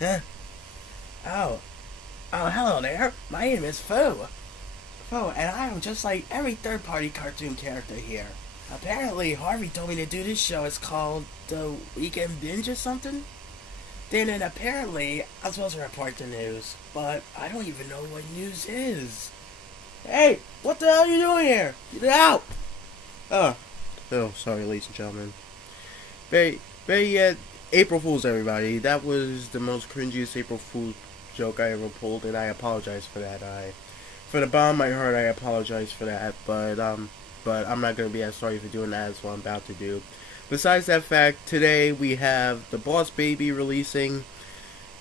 Huh? Oh. Oh, hello there. My name is Foo. Foo, and I'm just like every third-party cartoon character here. Apparently, Harvey told me to do this show. It's called The Weekend Binge or something. Then apparently, I'm supposed to report the news, but I don't even know what news is. Hey, what the hell are you doing here? Get out! Oh, sorry, ladies and gentlemen. April Fool's, everybody. That was the most cringiest April Fool's joke I ever pulled, and I apologize for that. For the bottom of my heart, I apologize for that, but I'm not gonna be as sorry for doing that as what I'm about to do. Besides that fact, today we have the Boss Baby releasing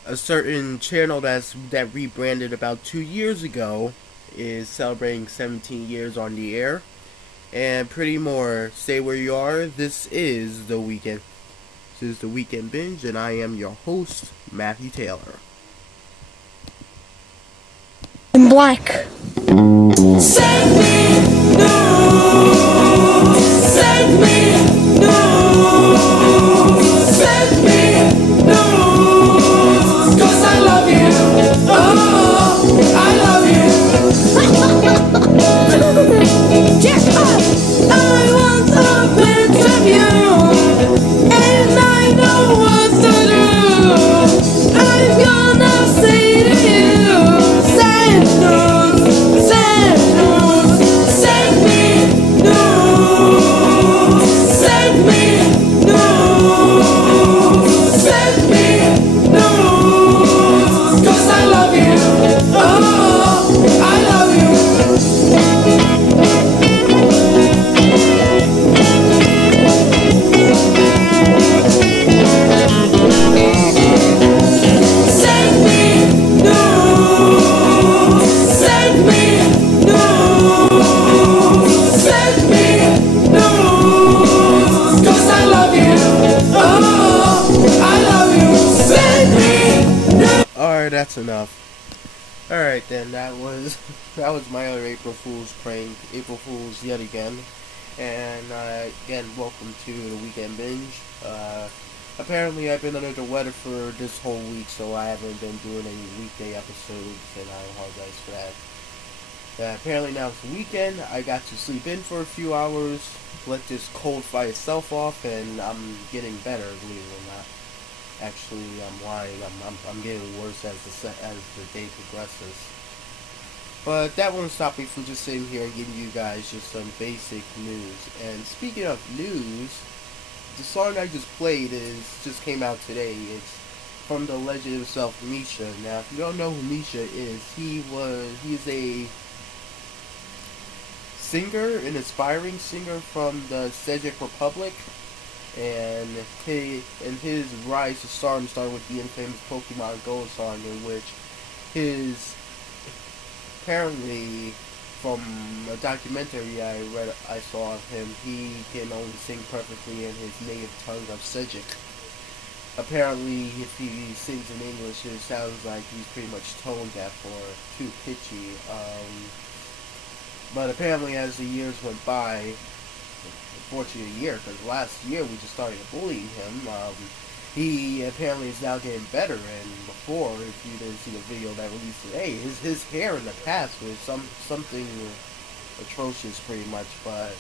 a certain channel that rebranded about 2 years ago, is celebrating 17 years on the air, and pretty more. Stay where you are. This is the weekend. This is the Weekend Binge, and I am your host, Matthew Taylor. In black. Save me, no. Save me, no. Save me, no. 'Cause I love you. Oh, I love you. Jackpot! I want a bit of you, and I know what to do. I'm gonna say to you, sad news, save me, no, save me, no, save me, no, 'cause I love you, oh, I love you. Save me, no, save me, no, save me, no, 'cause I love you, oh, I love you, save me, no. Alright, that's enough. Alright then, that was my other April Fool's prank. April Fool's yet again. And again, welcome to the Weekend Binge. Apparently I've been under the weather for this whole week, so I haven't been doing any weekday episodes, and I apologize for that. Apparently now it's the weekend. I got to sleep in for a few hours, let this cold fight itself off, and I'm getting better, believe it or not. Actually, I'm lying. I'm getting worse as the day progresses. But that won't stop me from just sitting here and giving you guys just some basic news. And speaking of news, the song I just played just came out today. It's from the legend himself, Misha. Now, if you don't know who Misha is, he's a singer, an aspiring singer from the Czech Republic. And his rise to stardom started with the infamous Pokemon Go song, in which apparently, from a documentary I saw of him, he can only sing perfectly in his native tongue of Czech. Apparently, if he sings in English, it sounds like he's pretty much tone deaf or too pitchy. But apparently, as the years went by, unfortunately a year, because last year we just started bullying him. He apparently is now getting better, and before, if you didn't see the video that released today, his hair in the past was something atrocious pretty much, but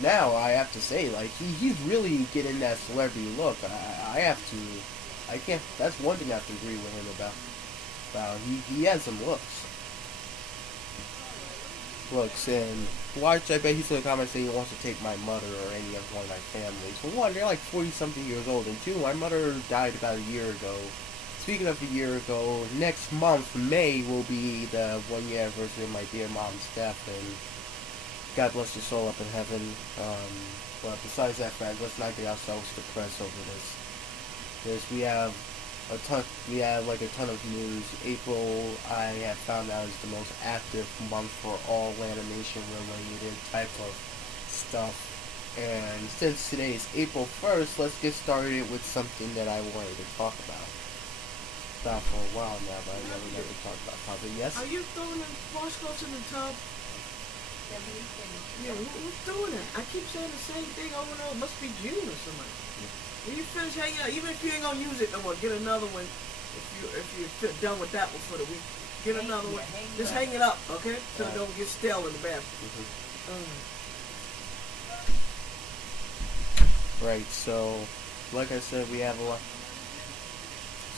now I have to say, like, he's really getting that celebrity look. I can't, that's one thing I have to agree with him about. He has some looks, and watch, I bet he's gonna comment saying he wants to take my mother or any of one of my families. For one, they're like 40-something years old, and two, my mother died about a year ago. Speaking of a year ago, next month, May, will be the 1-year anniversary of my dear mom's death, and God bless her soul up in heaven. But besides that fact, let's not get ourselves depressed over this. We have like a ton of news. April, I have found out, is the most active month for all animation related type of stuff. And since today is April 1st, let's get started with something that I wanted to talk about. Not for a while now, but I never talked about something. Yes? Are you throwing the washcloths in the tub? Yeah, who's doing it? I keep saying the same thing over and over. It must be June or something. When you finish hanging out, even if you ain't gonna use it no more, get another one. if you're done with that one for the week, get another one. Just hang it up, okay? So it don't get stale in the bathroom. Right, so, like I said, we have a lot.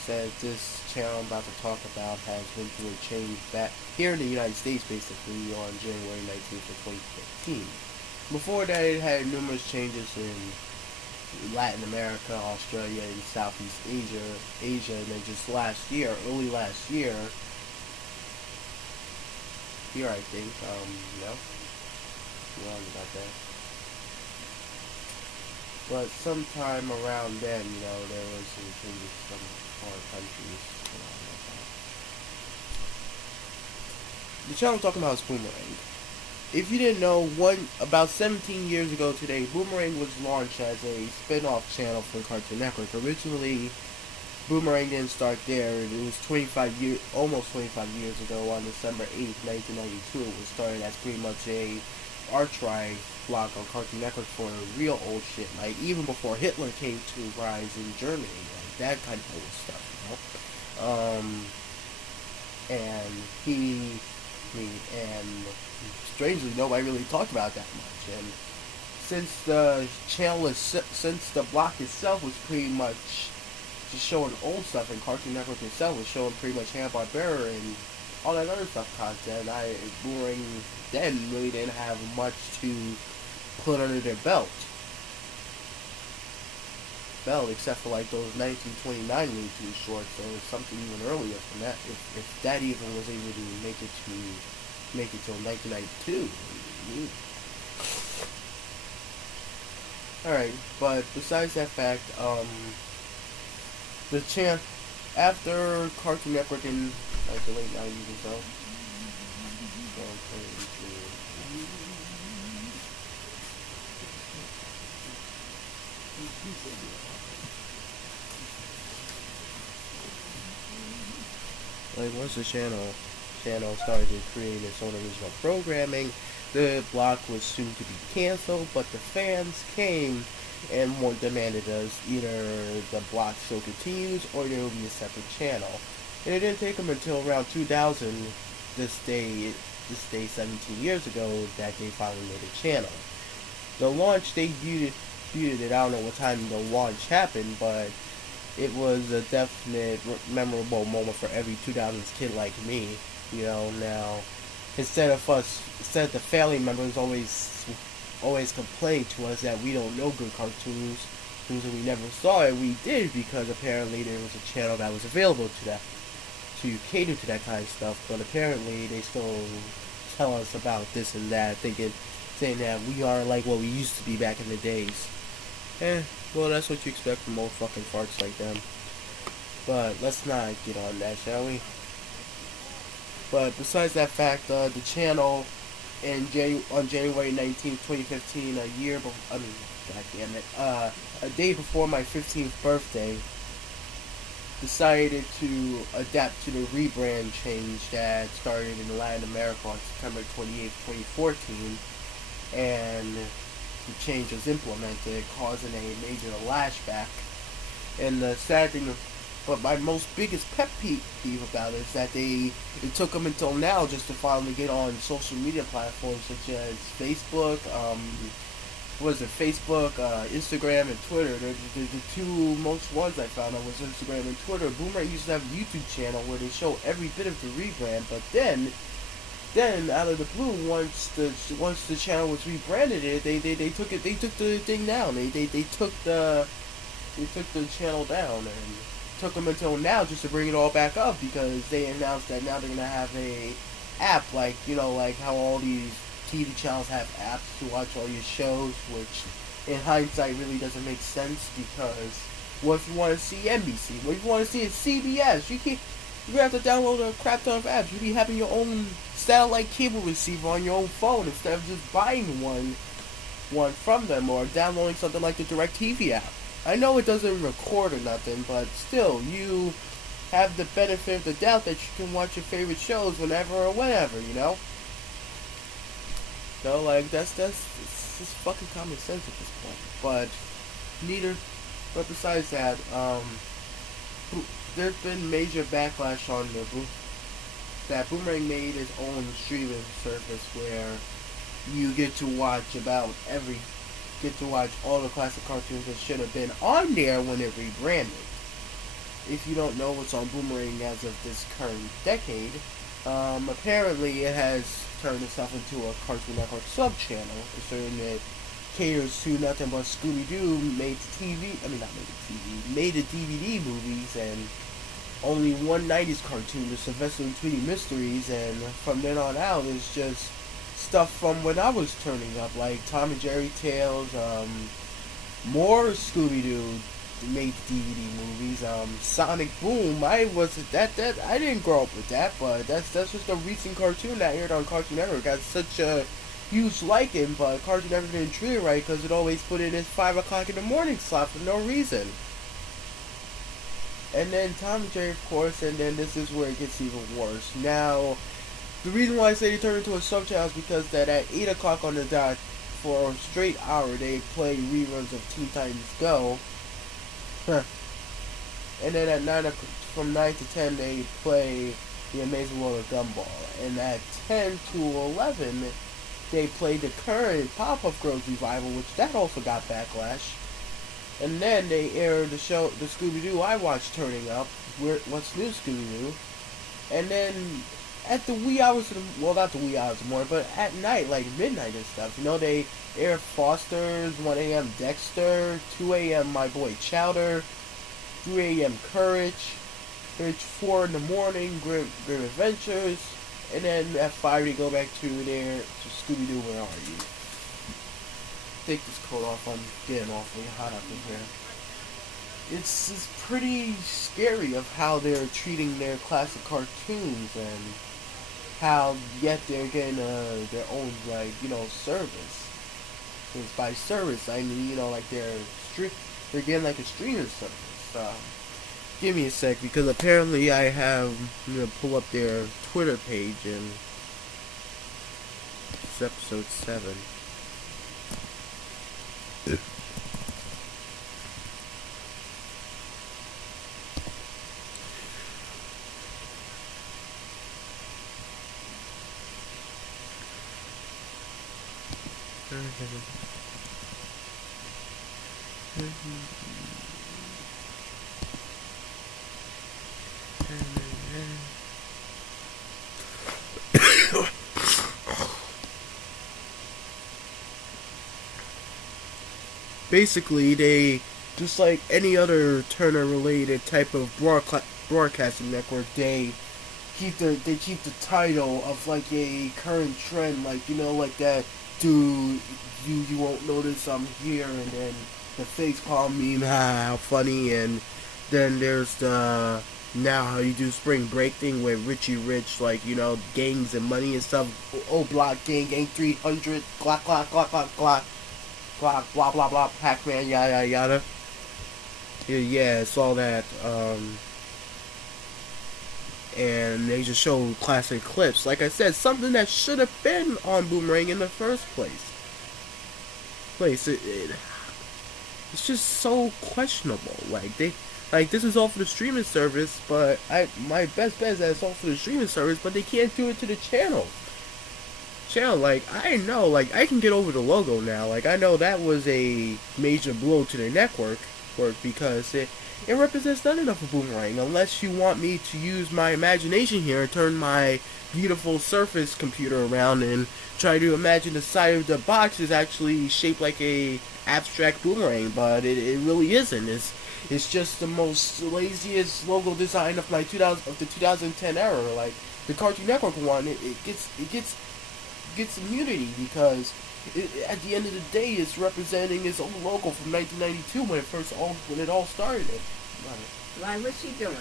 Said this channel I'm about to talk about has been through a change back here in the United States, basically, on January 19th of 2015. Before that, it had numerous changes in Latin America, Australia, and Southeast Asia, and then just last year, early last year, here I think, wrong about that. But sometime around then, there was some changes from foreign countries. The channel I'm talking about is Boomerang. If you didn't know, about 17 years ago today, Boomerang was launched as a spin-off channel for Cartoon Network. Originally, Boomerang didn't start there. It was almost 25 years ago, on December 8th, 1992. It was started as pretty much a archive block on Cartoon Network for real old shit, like even before Hitler came to rise in Germany, like that kind of old stuff, and strangely, nobody really talked about that much. And since the block itself was pretty much just showing old stuff, and Cartoon Network itself was showing pretty much Hanna-Barbera and all that other stuff content, Boomerang then really didn't have much to put under their belt, except for like those 1929 Looney Tunes shorts, or something even earlier than that, if that even was able to make it till 1992. Alright, but besides that fact, after Cartoon Network in like the late 90s or so, like once the channel started to create its own original programming, the block was soon to be canceled, but the fans came and demanded us either the block still continues or there will be a separate channel. And it didn't take them until around 2000, this day 17 years ago, that they finally made a channel. The launch, they viewed it, I don't know what time the launch happened, but it was a definite memorable moment for every 2000s kid like me. Now, instead of the family members always complain to us that we don't know good cartoons, and we never saw it, we did, because apparently there was a channel that was available to cater to that kind of stuff. But apparently they still tell us about this and that, saying that we are like what we used to be back in the days. Well, that's what you expect from old fucking farts like them. But let's not get on that, shall we? But besides that fact, the channel on January 19th, 2015, a day before my 15th birthday, decided to adapt to the rebrand change that started in Latin America on September 28th, 2014, and the change was implemented, causing a major lashback. And the sad thing, but my biggest pet peeve about it is that it took them until now just to finally get on social media platforms such as Facebook, Instagram and Twitter. The two most ones I found out was Instagram and Twitter. Boomerang used to have a YouTube channel where they show every bit of the rebrand, but then out of the blue, once the channel was rebranded, they took the thing down. They took the channel down, and took them until now just to bring it all back up, because they announced that now they're gonna have a app, like how all these TV channels have apps to watch all your shows, which in hindsight really doesn't make sense, because what if you want to see NBC? What if you want to see CBS? You have to download a crap ton of apps. You be having your own satellite cable receiver on your own phone instead of just buying one from them, or downloading something like the DirecTV app. I know it doesn't record or nothing, but still, you have the benefit of the doubt that you can watch your favorite shows whenever or whenever, that's just fucking common sense at this point. But besides that, there's been major backlash on that Boomerang made its own streaming service where you get to watch all the classic cartoons that should have been on there when it rebranded. If you don't know what's on Boomerang as of this current decade, apparently it has turned itself into a Cartoon Network sub-channel, considering that caters to nothing but Scooby-Doo made the DVD movies, and only one 90s cartoon, the Sylvester and Tweety Mysteries, and from then on out it's just stuff from when I was turning up, like Tom and Jerry Tales, more Scooby-Doo made DVD movies, Sonic Boom. I didn't grow up with that, but that's just a recent cartoon that aired on Cartoon Network. Got such a huge liking, but Cartoon Network didn't treat it right because it always put it in 5 o'clock in the morning slot for no reason. And then Tom and Jerry, of course, and then this is where it gets even worse. Now, the reason why I say they turned into a sub-channel is because that at 8 o'clock on the dot, for a straight hour, they play reruns of Teen Titans Go. And then at 9 o'clock, from 9 to 10, they play The Amazing World of Gumball. And at 10 to 11, they play the current Powerpuff Girls revival, which that also got backlash. And then they air the show, the Scooby-Doo I watched turning up, What's New Scooby-Doo. And then at the wee hours, well, not the wee hours more, but at night, like midnight and stuff, you know, they air Foster's, 1 a.m. Dexter, 2 a.m. My Boy Chowder, 3 a.m. Courage, 4 in the morning, Grim Adventures, and then at 5 they go back to Scooby-Doo, Where Are You? Take this coat off, I'm getting awfully hot up in here. It's pretty scary of how they're treating their classic cartoons, and how yet they're getting their own, like, you know, service. Because by service I mean, you know, like they're getting like a streaming service. Give me a sec, because apparently I'm gonna pull up their Twitter page, and it's episode 7. Basically, they, just like any other Turner-related type of broadcasting network, they keep the title of like a current trend, like, you know, like that dude, you won't notice I'm here, and then the face palm meme, how funny, and then there's the now how you do spring break thing with Richie Rich, like, you know, gangs and money and stuff. Oh, block gang 300, glock, blah blah blah, Pac-Man, yada yada. Yeah, it's all that. And they just show classic clips. Like I said, something that should have been on Boomerang in the first place. It's just so questionable. Like this is all for the streaming service, but my best bet is that it's all for the streaming service, but they can't do it to the channel. Like, I know, like, I can get over the logo now. Like, I know that was a major blow to the network because it represents not enough of Boomerang, unless you want me to use my imagination here and turn my beautiful Surface computer around and try to imagine the side of the box is actually shaped like a abstract Boomerang, but it really isn't. It's just the most laziest logo design of the 2010 era. Like, the Cartoon Network one, it gets immunity because at the end of the day, it's representing its own logo from 1992 when it all started. Ryan, what's she doing?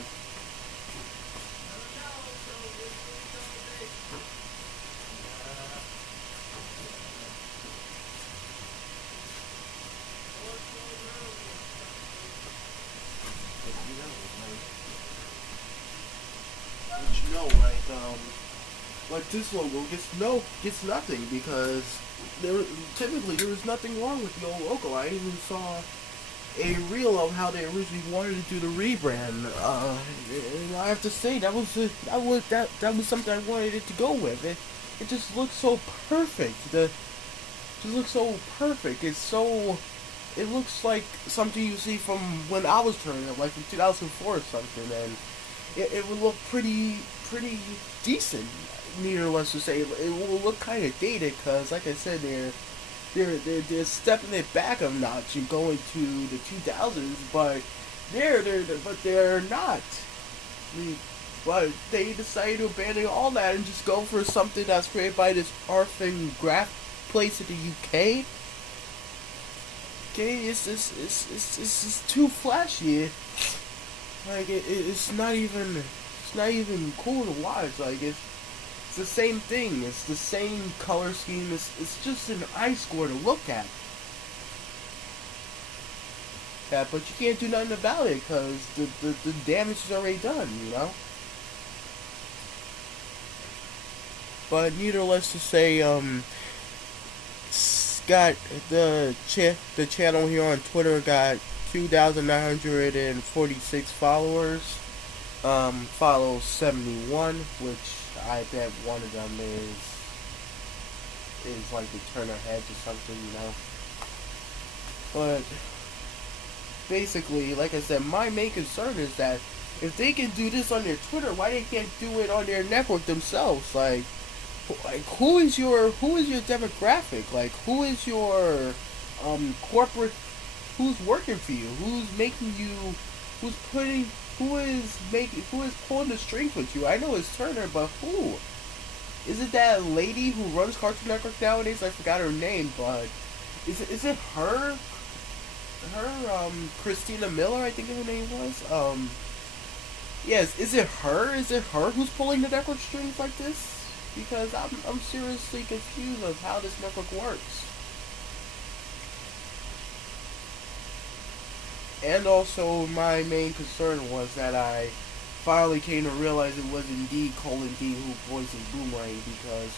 Like this logo gets nothing because typically there was nothing wrong with the old logo. I even saw a reel of how they originally wanted to do the rebrand. And I have to say that was something I wanted it to go with. It just looks so perfect. Just looks so perfect. It looks like something you see from when I was turning up, like in 2004 or something, and it would look pretty decent. Needless to say, it will look kind of dated because, like I said, they're stepping it back a notch and going to the 2000s, but they're not. But they decided to abandon all that and just go for something that's created by this orphan graph place in the UK. Okay, it's just too flashy. Like it's not even cool to watch. Like it's the same thing. It's the same color scheme. It's just an eyesore to look at. Yeah, but you can't do nothing about it because the damage is already done. You know. But needless to say, got the channel here on Twitter got 2,946 followers. Follows 71, which I bet one of them is like the Turner Heads or something, you know. But basically, like I said, my main concern is that if they can do this on their Twitter, why they can't do it on their network themselves? Like who is your demographic? Like who is your corporate? Who's working for you? Who's making you? Who is pulling the strings with you? I know it's Turner, but who? Is it that lady who runs Cartoon Network nowadays? I forgot her name, but is it her? Christina Miller, I think her name was. Yes, is it her? Is it her who's pulling the network strings like this? Because I'm seriously confused of how this network works. And also, my main concern was that I finally came to realize it was indeed Colin D who voices Boomerang, because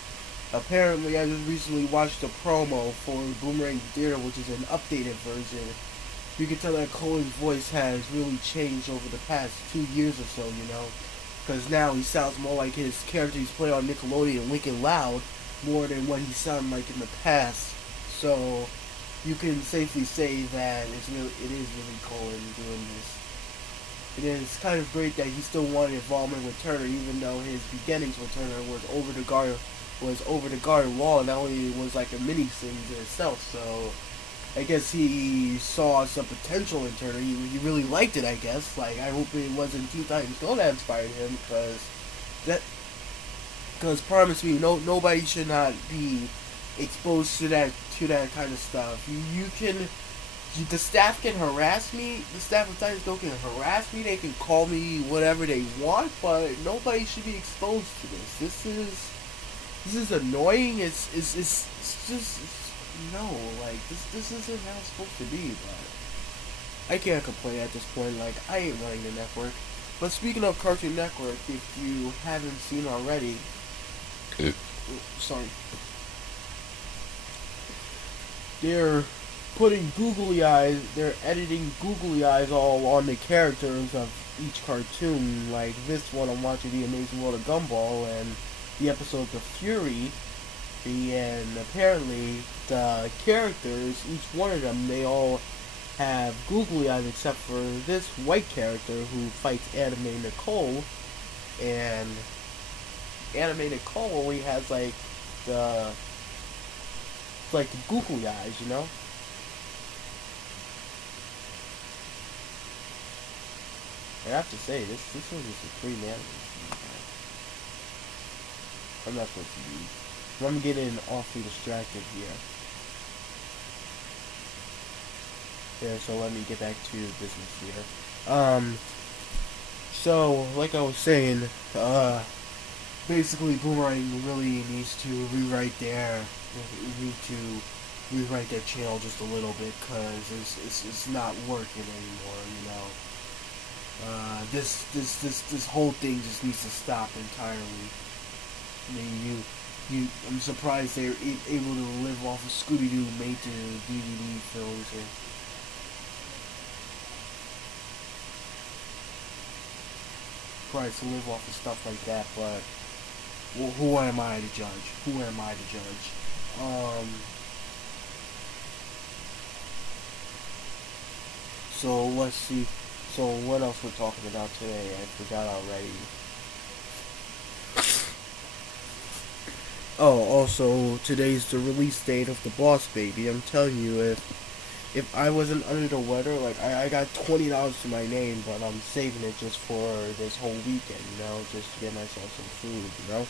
apparently I just recently watched a promo for Boomerang Theater, which is an updated version. You can tell that Colin's voice has really changed over the past 2 years or so, you know. Because now he sounds more like his character he's played on Nickelodeon, Lincoln Loud, more than what he sounded like in the past. So you can safely say that it is really Colin doing this. It is kind of great that he still wanted involvement with Turner, even though his beginnings with Turner was over the Garden Wall, and that only was like a mini series in itself. So I guess he saw some potential in Turner. He really liked it, I guess. Like, I hope it wasn't Teen Titans Go that inspired him, because promise me, nobody should not be exposed to that kind of stuff. The staff can harass me. The staff of Titans Go can harass me. They can call me whatever they want, but nobody should be exposed to this. This is annoying. It's just. No, like, this isn't how it's supposed to be, but I can't complain at this point. Like, I ain't running the network. But speaking of Cartoon Network, if you haven't seen already, sorry, they're putting googly eyes, they're editing googly eyes all on the characters of each cartoon. Like this one, I'm watching The Amazing World of Gumball, and the episodes of Fury. And apparently the characters, each one of them, they all have googly eyes except for this white character who fights Anime Nicole. And Anime Nicole only has like the googly eyes, you know? I have to say, this one is supreme anime. I'm not supposed to be. I'm getting awfully distracted here. Yeah, so let me get back to business here. So, like I was saying, basically Boomerang really needs to rewrite their channel just a little bit, because it's not working anymore, you know. This whole thing just needs to stop entirely. I mean, I'm surprised they're able to live off of Scooby-Doo made to DVD films. price to live off of stuff like that, but who am I to judge? Who am I to judge? So let's see. So what else we're talking about today? I forgot already. Oh, also today's the release date of The Boss Baby. I'm telling you, if I wasn't under the weather, like I got $20 to my name, but I'm saving it just for this whole weekend, you know, just to get myself some food, you know.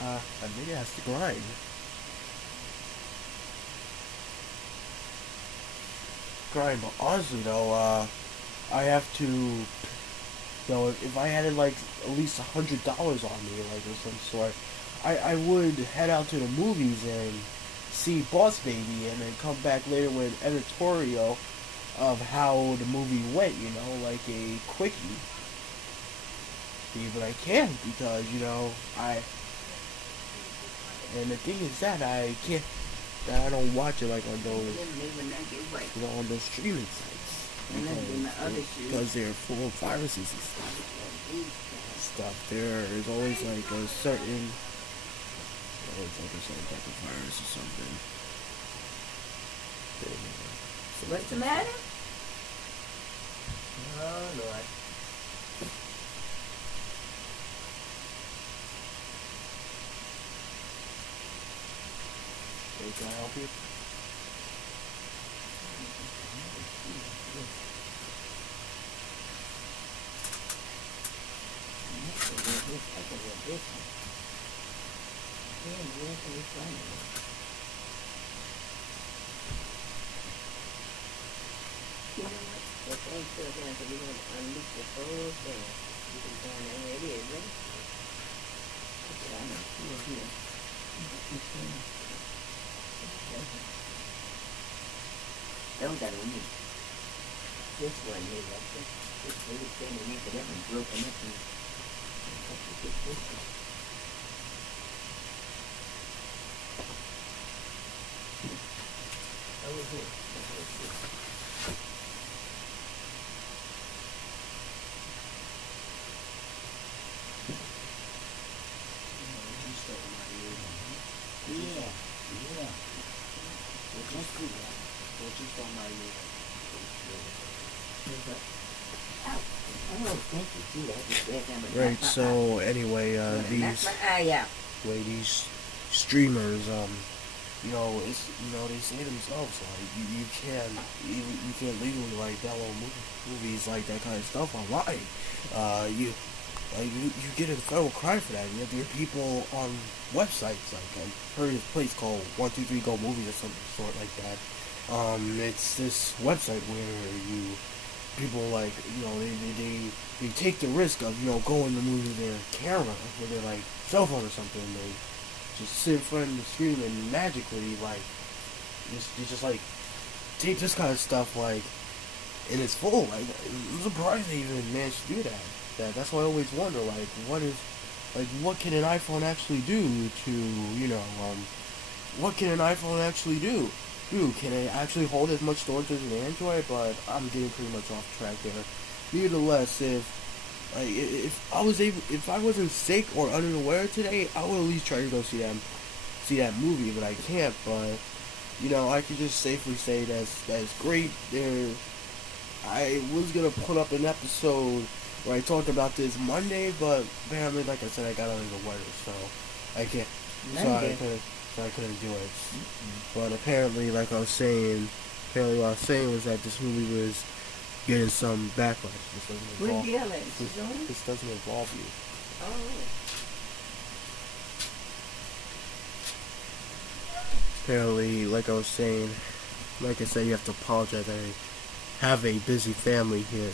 A nigga has to grind. But honestly though, I have to, if I had like at least $100 on me, like of some sort, I would head out to the movies and see Boss Baby, and then come back later with an editorial of how the movie went, you know, like a quickie. See, but I can't because, and the thing is that I don't watch it like on those, on those streaming sites. Because they're full of viruses and stuff. There is always like a certain type of virus or something. What's the matter? Oh, Lord. Can I help you? Don't that on me. This one here, this little thing and make it up and broken up and get this one. Over here. Yeah. Just do that. Just on my Right, so anyway, these streamers, they say themselves like you can't legally like download movies like that kind of stuff online. You get a federal crime for that. There are people on websites like I've heard of this place called 123 Go Movies or some sort like that. It's this website where people like, they take the risk of, going to movie with their camera, with their like cell phone or something, and they just sit in front of the screen and magically like, just like take this kind of stuff like, and it's full. Like, I'm surprised they even managed to do that. That's why I always wonder, like, what can an iPhone actually do to, what can an iPhone actually do? Can it actually hold as much storage as an Android? But I'm getting pretty much off track there. Nevertheless, if I wasn't sick or unaware today, I would at least try to go see that movie, but I can't. But I could just safely say that's great. I was gonna put up an episode where I talked about this Monday, but apparently, like I said, I got under the weather, so I can't. So I couldn't do it. But apparently, what I was saying was that this movie was getting some backlash. This doesn't involve you. Oh. Apparently, like I said, you have to apologize. I have a busy family here,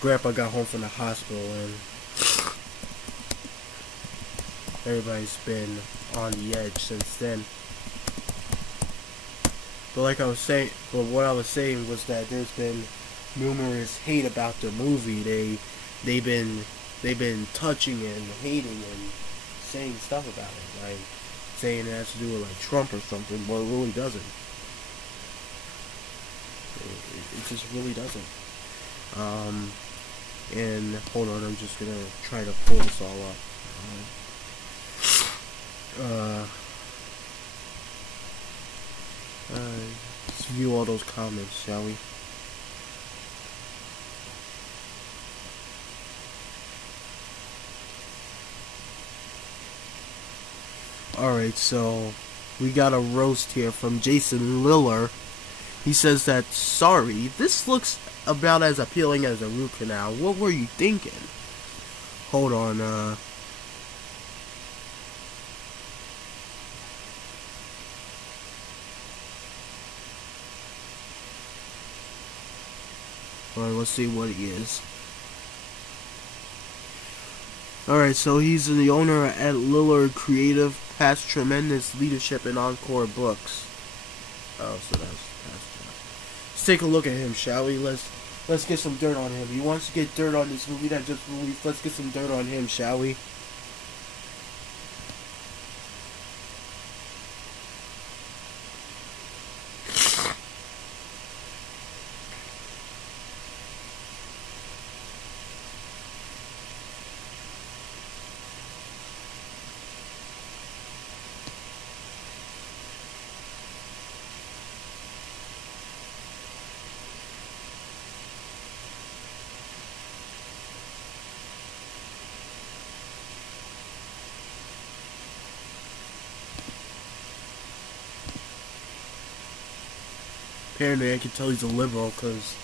Grandpa got home from the hospital and everybody's been on the edge since then. But what I was saying was that there's been numerous hate about the movie. They've been touching and hating and saying stuff about it, like saying it has to do with like Trump or something. Well, it really doesn't. It just really doesn't. And hold on, I'm just gonna try to pull this all up. Let's view all those comments, shall we? Alright, so we got a roast here from Jason Liller. He says that, sorry, this looks about as appealing as a root canal. What were you thinking? Hold on, alright, let's see what he is. Alright, so he's the owner at Lillard Creative, past tremendous leadership in Encore Books. Oh, so that's past. Let's take a look at him, shall we? Let's get some dirt on him. He wants to get dirt on this movie that just released. Let's get some dirt on him, shall we? Apparently I can tell he's a liberal because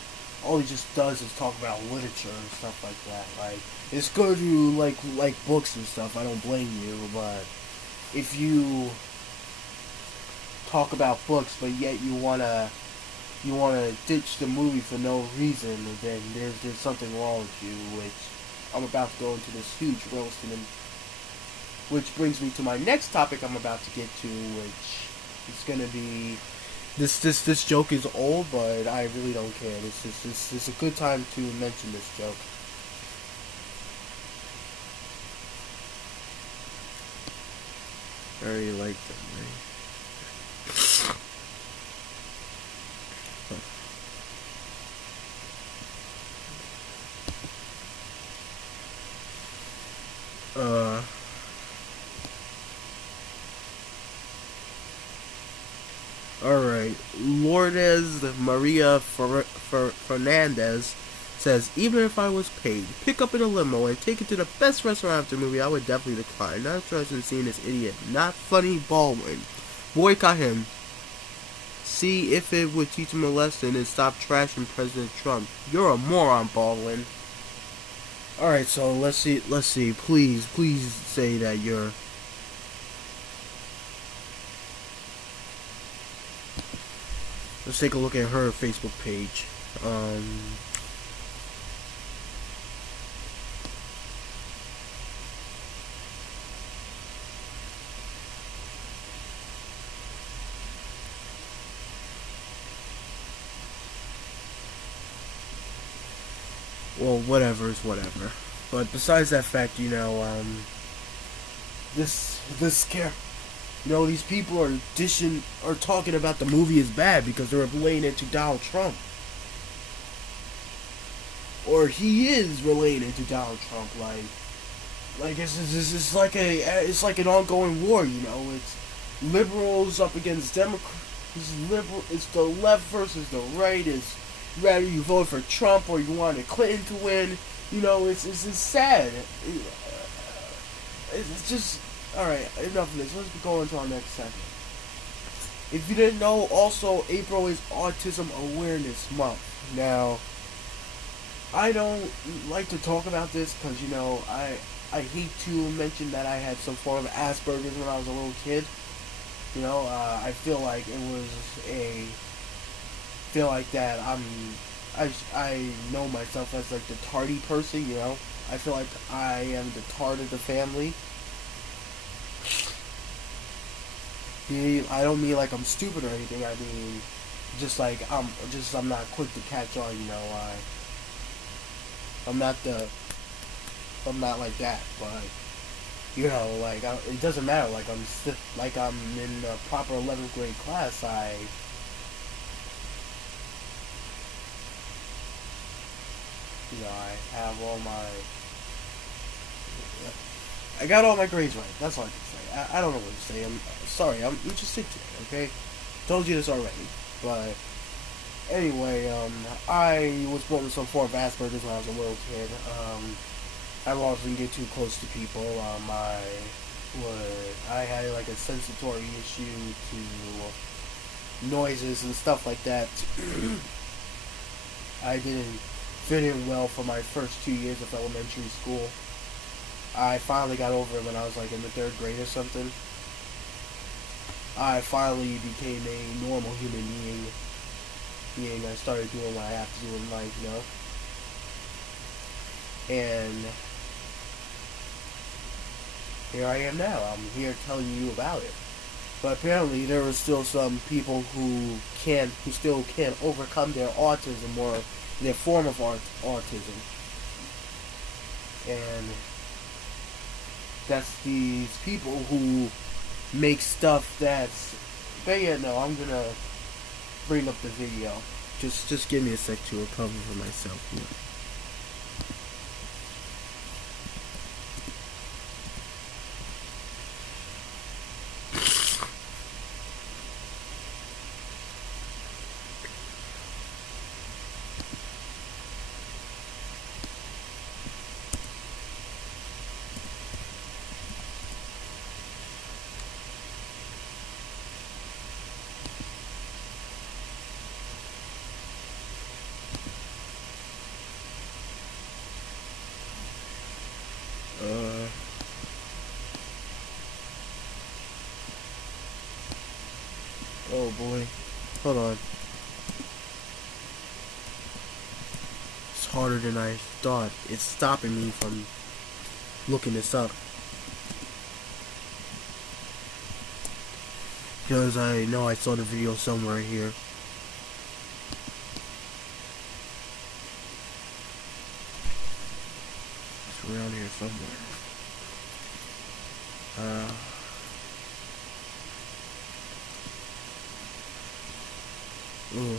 all he just does is talk about literature and stuff like that. Like, it's good to like books and stuff, I don't blame you, but if you talk about books but yet you wanna ditch the movie for no reason, then there's something wrong with you, which I'm about to go into this huge roast, and which brings me to my next topic I'm about to get to, which is gonna be this joke is old, but I really don't care. This is a good time to mention this joke. I already like them, right? Alright, Lourdes Maria Fernandez says, even if I was paid, pick up in a limo and take it to the best restaurant after the movie, I would definitely decline. Not interested in seeing this idiot. Not funny Baldwin. Boycott him. See if it would teach him a lesson and stop trashing President Trump. You're a moron, Baldwin. Alright, so let's see. Please say that you're... Let's take a look at her Facebook page. Well, whatever is whatever. But besides that fact, you know, this scare. You know, these people are talking about the movie is bad because they're relating it to Donald Trump. Or he is related to Donald Trump, like it's like an ongoing war, you know. It's liberals up against Democrats. It's the left versus the right. It's rather you vote for Trump or you wanted Clinton to win. You know, it's sad. It's just... Alright, enough of this. Let's go into our next segment. If you didn't know, also, April is Autism Awareness Month. Now, I don't like to talk about this because, you know, I hate to mention that I had some form of Asperger's when I was a little kid. You know, I feel like it was that I know myself as, like, the tardy person, you know. I feel like I am the tard of the family. I don't mean like I'm stupid or anything. I mean, just like I'm not quick to catch on. You know, I'm not like that. But you know, like it doesn't matter. Like I'm in a proper 11th grade class. I have I got all my grades right. That's all I can say. I don't know what to say. I'm sorry. I'm just sick today. Okay, told you this already. But anyway, I was born with some form of Asperger's when I was a little kid. I often get too close to people. I had like a sensory issue to noises and stuff like that. I didn't fit in well for my first 2 years of elementary school. I finally got over it when I was like in the 3rd grade or something. I finally became a normal human being. I started doing what I have to do in life, you know. And here I am now. I'm here telling you about it. But apparently there are still some people who still can't overcome their autism or their form of autism. And that's these people who make stuff that's... But yeah, no, I'm gonna bring up the video. Just give me a sec to recover for myself, you know. Oh boy. Hold on. It's harder than I thought. It's stopping me from looking this up. Because I know I saw the video somewhere here. It's around here somewhere. Ooh.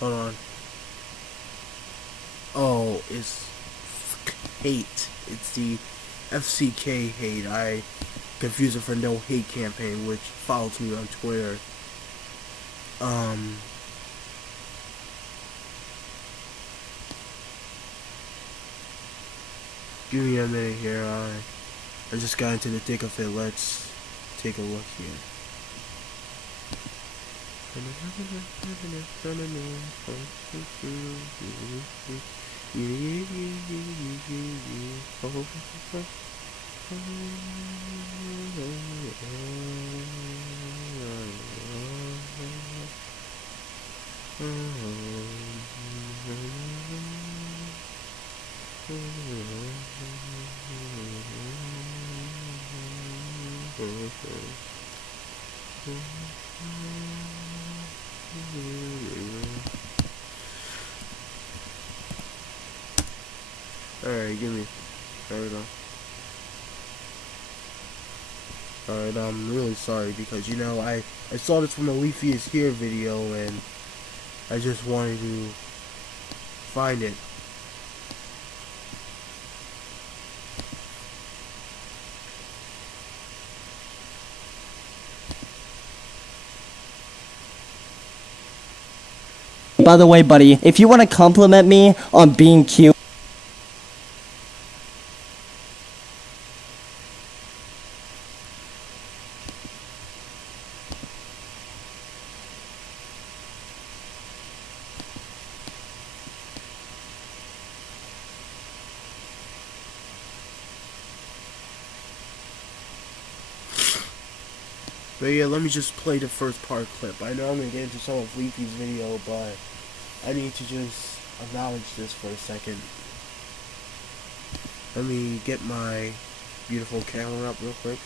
Hold on. Oh, it's hate. It's the FCK hate. I confuse it for No Hate Campaign, which follows me on Twitter. Give me a minute here. I just got into the thick of it. Let's take a look here. Alright, give me. There we go. Alright, I'm really sorry because, you know, I saw this from the Leafy is Here video and I just wanted to find it. By the way, buddy, if you want to compliment me on being cute. But yeah, let me just play the first part clip. I know I'm going to get into some of Leafy's video, but I need to just acknowledge this for a second. Let me get my beautiful camera up real quick.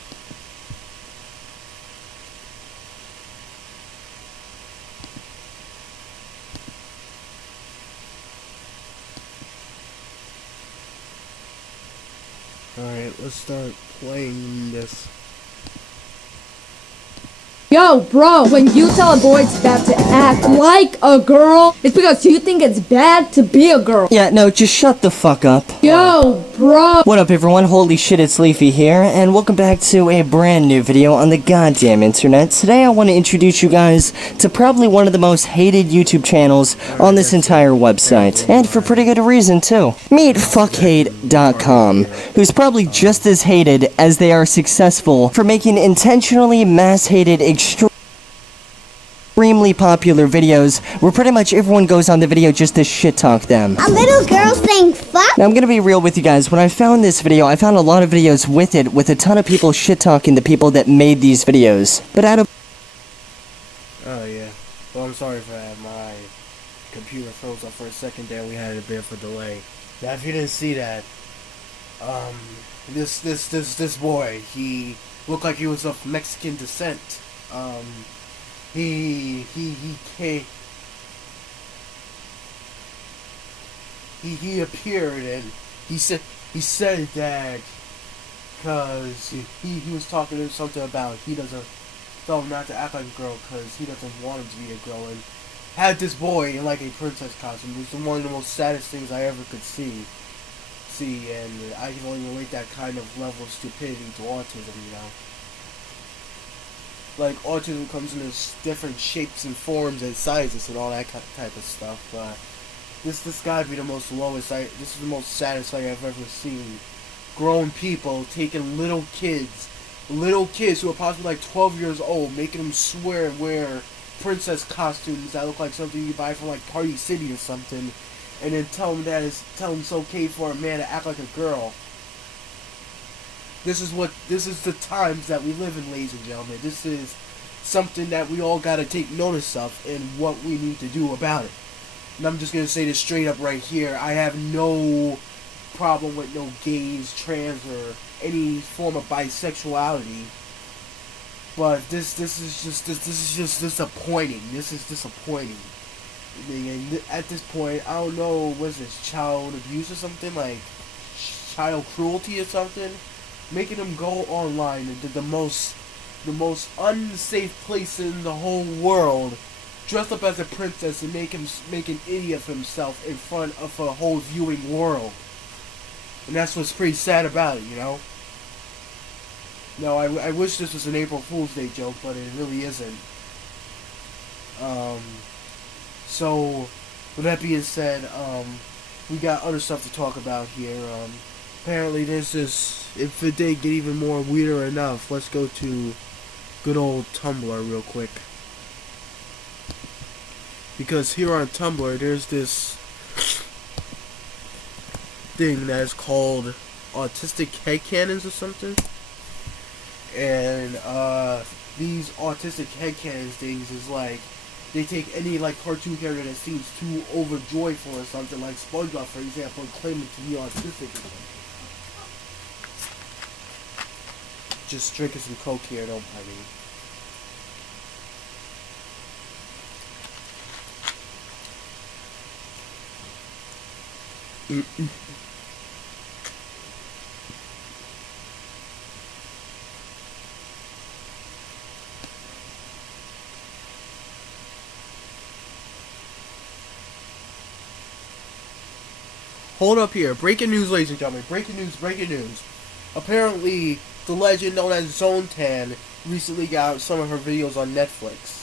Alright, let's start playing this. Yo, bro, when you tell a boy it's bad to act like a girl, it's because you think it's bad to be a girl. Yeah, no, just shut the fuck up. Yo, bro. What up, everyone? Holy shit, it's Leafy here, and welcome back to a brand new video on the goddamn internet. Today I want to introduce you guys to probably one of the most hated YouTube channels on this entire website. And for pretty good reason, too. Meet fuckhate.com, who's probably just as hated as they are successful for making intentionally mass-hated extremely popular videos where pretty much everyone goes on the video just to shit-talk them. A little girl saying fuck? Now, I'm gonna be real with you guys. When I found this video, I found a lot of videos with it, with a ton of people shit-talking the people that made these videos. But out of... Oh, yeah. Well, I'm sorry for that. My computer froze up for a second there. We had a bit of a delay. Now, if you didn't see that, this boy, he looked like he was of Mexican descent. He appeared and he said that because he was talking to something about he doesn't tell him not to act like a girl because he doesn't want him to be a girl, and had this boy in like a princess costume. It was one of the most saddest things I ever could see, and I can only relate that kind of level of stupidity to autism, you know. Like, autism comes in different shapes and forms and sizes and all that type of stuff, but this gotta be the most lowest, this is the most saddest I've ever seen. Grown people taking little kids who are possibly like 12 years old, making them swear and wear princess costumes that look like something you buy from like Party City or something, and then tell them it's okay for a man to act like a girl. This is the times that we live in, ladies and gentlemen. This is something that we all gotta take notice of and what we need to do about it. And I'm just gonna say this straight up right here. I have no problem with no gays, trans, or any form of bisexuality. But this is just disappointing. This is disappointing. And at this point, I don't know, was this child abuse or something, like child cruelty or something? Making him go online into the most unsafe place in the whole world, dressed up as a princess, and make an idiot of himself in front of a whole viewing world. And that's what's pretty sad about it, you know. No, I wish this was an April Fool's Day joke, but it really isn't. So with that being said, we got other stuff to talk about here. Apparently there's this, if it did get even more weirder enough, let's go to good old Tumblr real quick. Because here on Tumblr, there's this thing that is called autistic headcanons or something. And these autistic headcanons things is like, they take any like cartoon character that seems too overjoyed for or something, like SpongeBob for example, and claim it to be autistic or something. Just drinking some Coke here, don't mind me. Hold up here. Breaking news, ladies and gentlemen. Breaking news. Apparently, the legend known as Zone Tan recently got some of her videos on Netflix.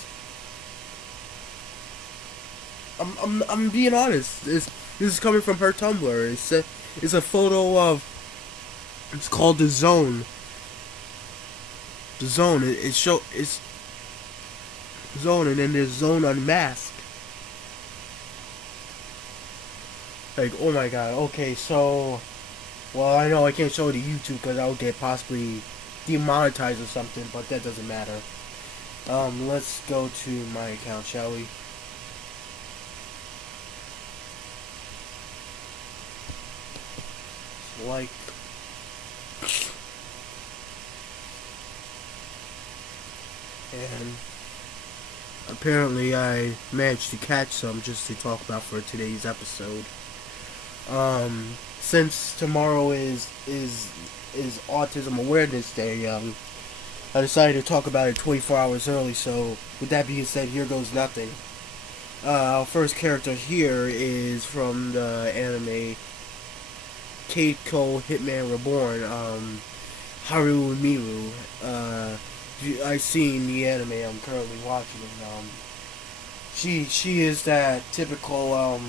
I'm being honest. This is coming from her Tumblr. It's a photo of. It's called The Zone. The Zone. It's Zone, and then there's Zone Unmasked. Like, oh my god. Okay, so. Well, I know I can't show it to YouTube because I'll get possibly demonetized or something, but that doesn't matter. Let's go to my account, shall we? Like, and apparently I managed to catch some just to talk about for today's episode. Since tomorrow is Autism Awareness Day, I decided to talk about it 24 hours early, so with that being said, here goes nothing. Our first character here is from the anime Keiko Hitman Reborn, Haru Miru. I've seen the anime, I'm currently watching it. She is that typical,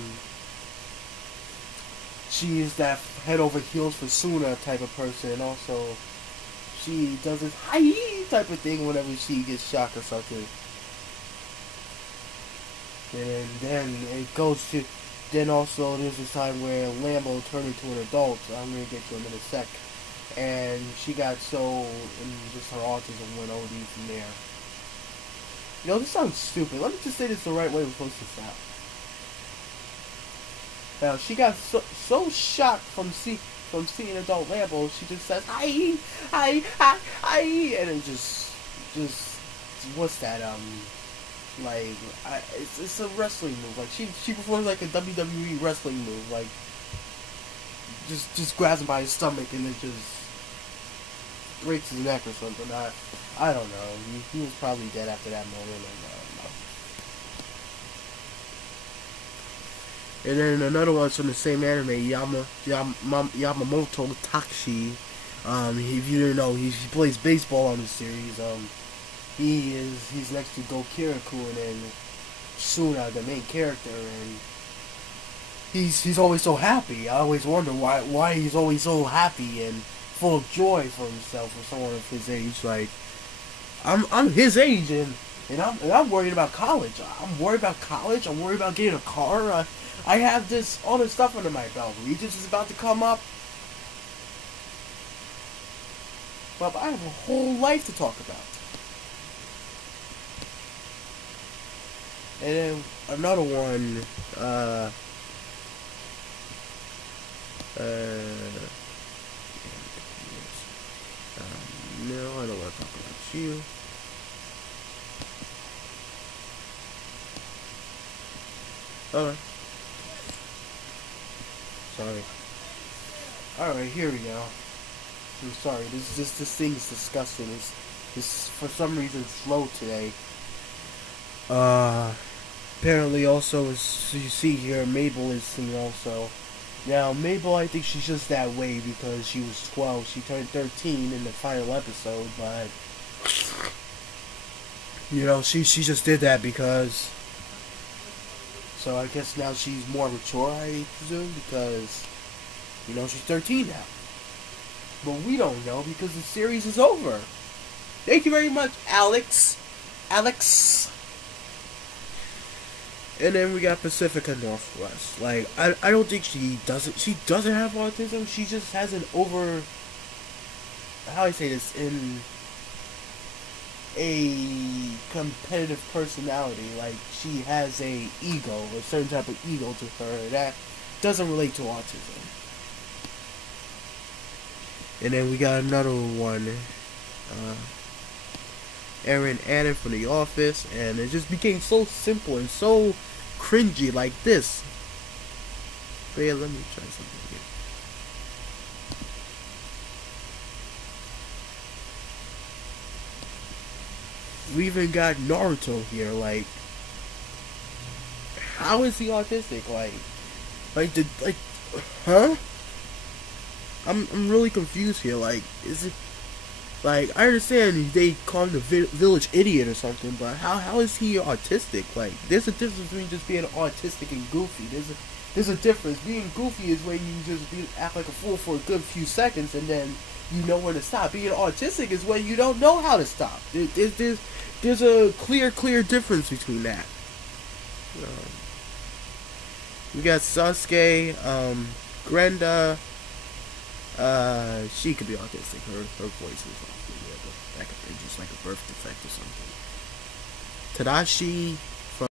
she is that head over heels for Suna type of person, and also she does this hi type of thing whenever she gets shocked or something. And then it goes to, then also there's this time where Lambo turned into an adult. I'm gonna get to him in a sec. And she got so, and just her autism went OD from there. You know, this sounds stupid. Let me just say this the right way we're supposed to sound. Now, she got so shocked from seeing adult Lambo, she just says, hi, and it just, what's that, like, it's a wrestling move. Like, she performs like a WWE wrestling move, like, just grabs him by his stomach and it just breaks his neck or something. I don't know. He was probably dead after that moment. And then another one's from the same anime, Yamamoto Takashi. If you didn't know, he plays baseball on the series. He's next to Go Kiraku and then Suna, the main character, and he's always so happy. I always wonder why he's always so happy and full of joy for himself for someone of his age. Like, I'm his age and I'm worried about college. I'm worried about college. I'm worried about getting a car. I have all this stuff under my belt. Regis is about to come up. But I have a whole life to talk about. And then another one, no, I don't want to talk about you. Alright. Sorry. Alright, here we go. I'm sorry, this thing is disgusting. It's for some reason slow today. Apparently also, as you see here, Mabel is seen also. Now, Mabel, I think she's just that way because she was 12. She turned 13 in the final episode, but, you know, she just did that because, so I guess now she's more mature, I presume, because, you know, she's 13 now. But we don't know because the series is over. Thank you very much, Alex. And then we got Pacifica Northwest. Like, I don't think she doesn't have autism. She just has an how I say this, in a competitive personality. Like, she has a certain type of ego to her that doesn't relate to autism. And then we got another one, Erin Annan from The Office, and it just became so simple and so cringy like this. But yeah, let me try something here. We even got Naruto here. Like, how is he autistic? Huh? I'm really confused here. Like, is it, like, I understand they call him the village idiot or something, but how is he autistic? Like, there's a difference between just being autistic and goofy. There's a difference. Being goofy is when you just act like a fool for a good few seconds and then you know when to stop. Being autistic is when you don't know how to stop. There's a clear difference between that. We got Sasuke, Grenda. She could be autistic. Her voice is awfully weird, but that could be just like a birth defect or something. Tadashi,